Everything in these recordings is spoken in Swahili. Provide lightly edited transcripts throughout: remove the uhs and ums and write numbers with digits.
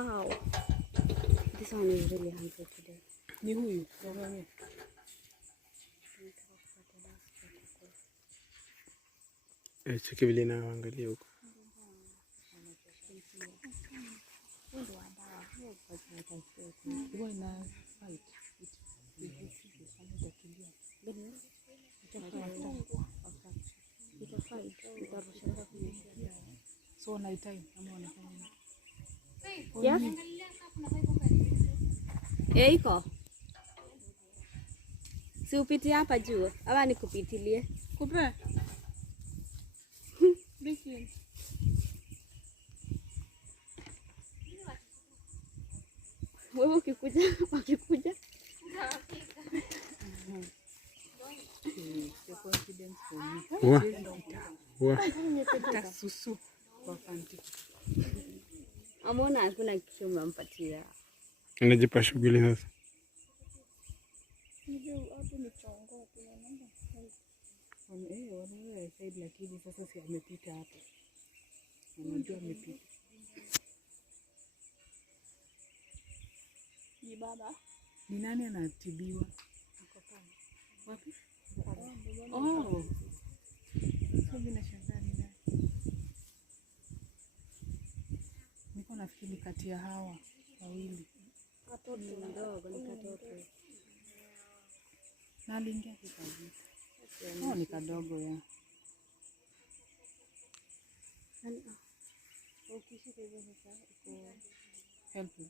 Wow. This one is really hungry today. Ni huyu. Cheki vile naangalia huko. So night time ama wanafanya. Yes. Iko. Si upitie hapa juu, ama nikupitilie. Kupe. Biki. Wewe ukikuja. Tasusu kwa fanti. Amona hakuna kitu umempatia. Anajipa shughuli sasa. Hapo ni chongo tu naomba. Wanawe side lakini sasa si amepita hapo. Unajua amepita. Ni baba. Ni nani anatibiwa? Wapi? Oh. Mimi nashangaa ni nani. Niko nafikiri kati ya hawa wawili. Watoto ndogo ni katoto. Na aliingia kikazi. Ni kadogo ya. Ukishika hizo sasa iko Helpful.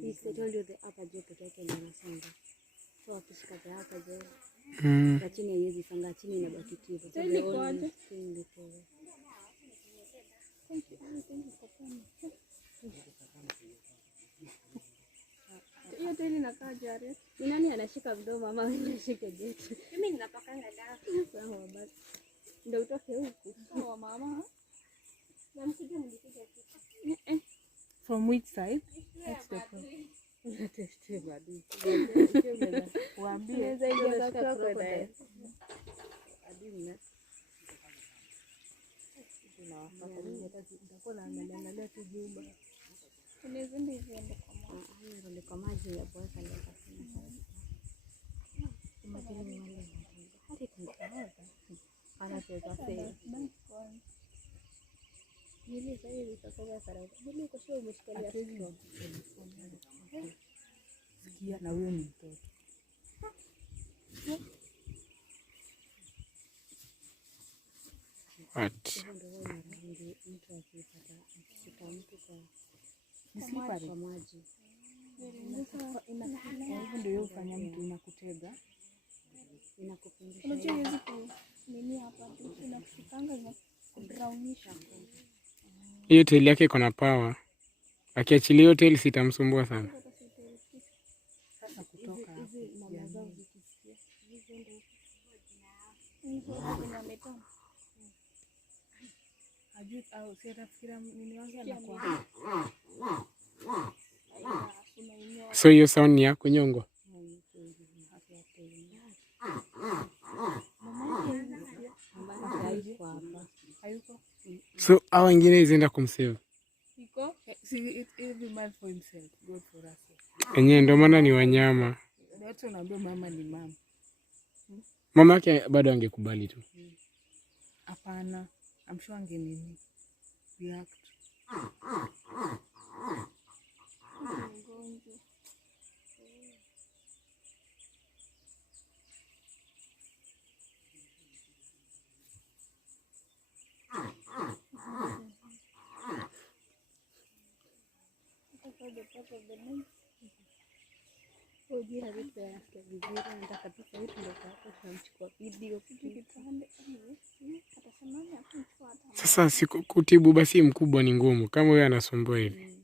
He told you the upper jaw peke yake ndio anasonga. So akishika the upper jaw. Chini haiwezi songa, chini inabaki kivu. So the only thing little. Hiyo tena inakaa jari. Ni nani anashika mdomo mama anashika jetu? Mimi ninapakanga dawa. Sawa basi. Ndio utoke huku. Sawa mama. Na msije mlikuja kitu. From which side? That's the problem. Test bado. Waambie ingia kwa crocodile. Adina. Nitakuwa naangalia tu jumba. Unaweza ndio iende kwa maji. Ndio kwa maji ya boka ndio kasema sasa. Imagine wale hadi kunikaza. Anacheza sasa. Nili sasa nitakoga karanga. Nili uko sio umeshikilia simu. Sikia na wewe ni mtoto. What? Kwa maji. Ndio ufanya mtu inakutega. Inakupindisha. Unajua hizi nini hapa inakushikanga na kubrownisha. Hiyo tail yake iko na power. Akiachilia hiyo tail sitamsumbua sana. Sasa kutoka hizi mama zao zikisikia. Hizo ndio. Hizo zinameta. Ajui au sitafikira nini wangu anakuwa. So hiyo sound ni ya kunyongwa. So hao wengine hizienda kumsave. Iko every man for himself, God for us. Enyewe ndio maana ni wanyama. Watu wanaambia mama ni mama. Mama yake bado angekubali tu. Hapana, I'm sure angenini react. Oji hapo yanasikia vizuri, nataka tu sasa hivi ndio tunamchukua video Kitande atasemani akumchukua hata. Sasa siku kutibu basi mkubwa ni ngumu kama wewe anasumbua hivi.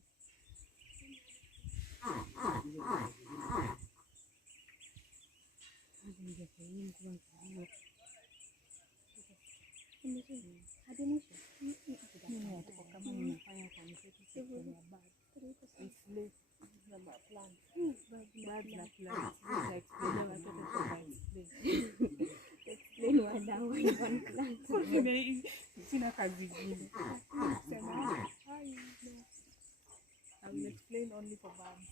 Sina kazi nyingine. Let's play only for birds.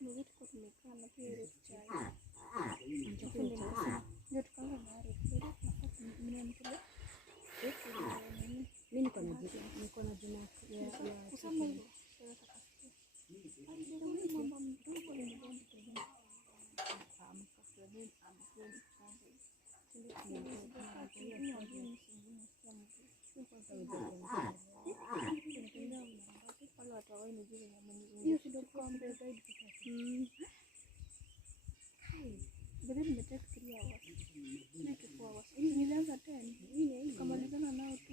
Ndio tuko tumekaa na pia ile chai. Ndio tukaanza na ile mimi niko na jina ya kusema hivyo. Mambo mdogo ni ndio nilianza 10 kamalizana nao tu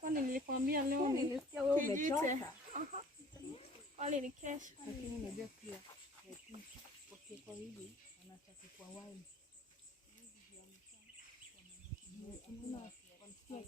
kwani nilikwambia leo nilisikia wewe umechoka. Wale ni kesho. Lakini unajua pia kwa hivi wanataka kwa wine. Unaona wanasikia